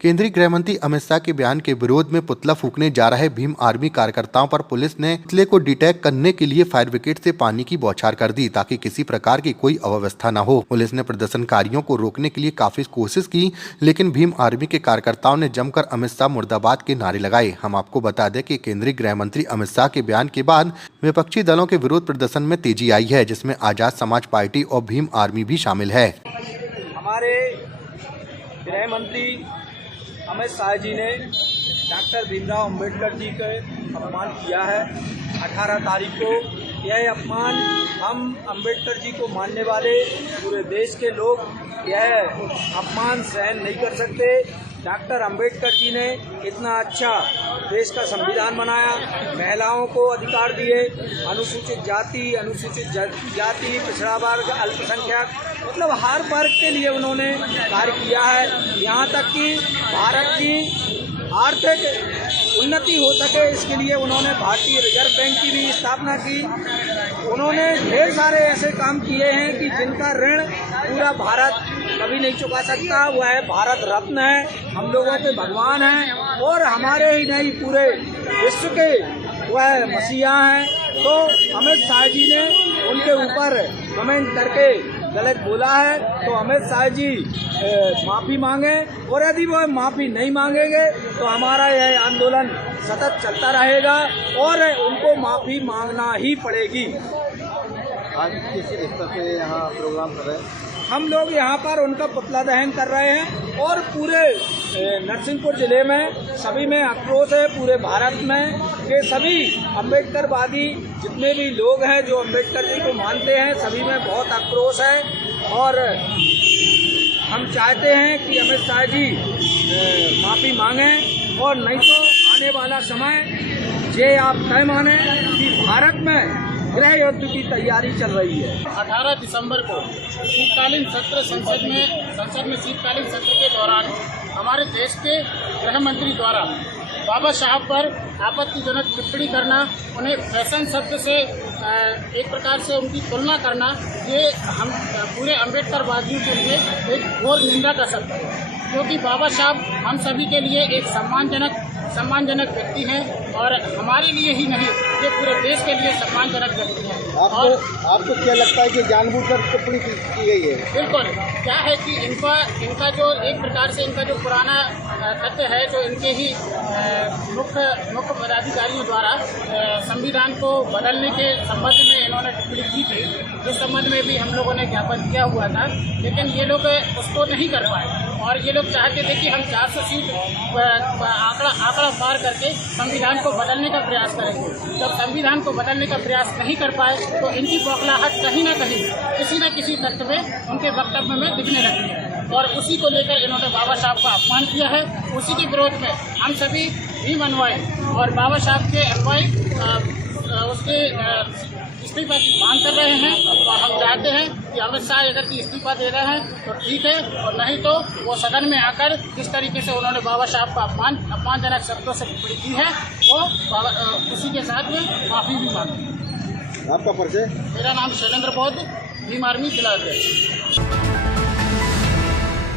केंद्रीय गृह मंत्री अमित शाह के बयान के विरोध में पुतला फूंकने जा रहे भीम आर्मी कार्यकर्ताओं पर पुलिस ने पुतले को डिटेक्ट करने के लिए फायर ब्रिगेड से पानी की बौछार कर दी ताकि किसी प्रकार की कोई अव्यवस्था न हो। पुलिस ने प्रदर्शनकारियों को रोकने के लिए काफी कोशिश की, लेकिन भीम आर्मी के कार्यकर्ताओं ने जमकर अमित शाह मुर्दाबाद के नारे लगाए। हम आपको बता दें कि केंद्रीय गृह मंत्री अमित शाह के बयान के बाद विपक्षी दलों के विरोध प्रदर्शन में तेजी आई है, जिसमें आजाद समाज पार्टी और भीम आर्मी भी शामिल है। हमारे गृह मंत्री अमित शाह जी ने डॉक्टर भीमराव अंबेडकर जी का अपमान किया है। 18 तारीख को यह अपमान हम अंबेडकर जी को मानने वाले पूरे देश के लोग यह अपमान सहन नहीं कर सकते। डॉक्टर अंबेडकर जी ने इतना अच्छा देश का संविधान बनाया, महिलाओं को अधिकार दिए, अनुसूचित जाति, अनुसूचित जाति, पिछड़ा वर्ग, अल्पसंख्यक, मतलब हर वर्ग के लिए उन्होंने कार्य किया है। यहाँ तक कि भारत की आर्थिक उन्नति हो सके इसके लिए उन्होंने भारतीय रिजर्व बैंक की भी स्थापना की। उन्होंने ढेर सारे ऐसे काम किए हैं कि जिनका ऋण पूरा भारत कभी नहीं चुका सकता। वह भारत रत्न है, हम लोगों के भगवान हैं और हमारे ही नहीं पूरे विश्व के वह मसीहा हैं। तो अमित शाह जी ने उनके ऊपर कमेंट करके गलत बोला है, तो अमित शाह जी माफ़ी मांगे और यदि वो माफ़ी नहीं मांगेंगे तो हमारा यह आंदोलन सतत चलता रहेगा और उनको माफ़ी मांगना ही पड़ेगी। आज किस स्तर से यहाँ प्रोग्राम कर रहे हैं? हम लोग यहाँ पर उनका पुतला दहन कर रहे हैं और पूरे नरसिंहपुर जिले में सभी में आक्रोश है। पूरे भारत में के सभी अम्बेडकरवादी जितने भी लोग हैं जो अम्बेडकर जी को मानते हैं, सभी में बहुत आक्रोश है और हम चाहते हैं कि अमित शाह जी माफ़ी मांगें और नहीं तो आने वाला समय ये आप तय माने कि भारत में गृह युद्ध की तैयारी चल रही है। 18 दिसंबर को शीतकालीन सत्र संसद में शीतकालीन सत्र के दौरान हमारे देश के गृह मंत्री द्वारा बाबा साहब पर आपत्तिजनक टिप्पणी करना, उन्हें फैशन शब्द से एक प्रकार से उनकी तुलना करना, ये हम पूरे अम्बेडकरवादियों के लिए एक घोर निंदा का शब्द है, क्योंकि बाबा साहब हम सभी के लिए एक सम्मानजनक व्यक्ति हैं और हमारे लिए ही नहीं, ये पूरे देश के लिए सम्मानजनक व्यक्ति हैं। आपको क्या लगता है कि जानबूझकर टिप्पणी की गई है? बिल्कुल, क्या है कि इनका जो एक प्रकार से इनका जो पुराना तथ्य है, जो इनके ही मुख्य पदाधिकारियों द्वारा संविधान को बदलने के संबंध में इन्होंने टिप्पणी की थी, जिस संबंध में भी हम लोगों ने ज्ञापन किया हुआ था, लेकिन ये लोग उसको नहीं कर पाए और ये लोग चाहते थे कि हम 400 सीट आंकड़ा पार करके संविधान को बदलने का प्रयास करेंगे। जब संविधान को बदलने का प्रयास नहीं कर पाए तो इनकी बौखलाहट कहीं ना कहीं किसी न किसी तथ्य में उनके वक्तव्य में दिखने लगती है और उसी को लेकर इन्होंने बाबा साहब का अपमान किया है। उसी के विरोध में हम सभी भीम अनुयायी और बाबा साहब के अनुयायी उसके इस्तीफा की मांग कर रहे हैं और हम चाहते हैं कि अमित शाह अगर की इस्तीफा दे रहे हैं तो ठीक है, और नहीं तो वो सदन में आकर जिस तरीके से उन्होंने बाबा साहब का अपमानजनक शब्दों से टिप्पणी की है वो उसी के साथ में माफ़ी भी मांगे। आपका परिचय? मेरा नाम शैलेंद्र बौद्ध, भीम आर्मी जिला अध्यक्ष।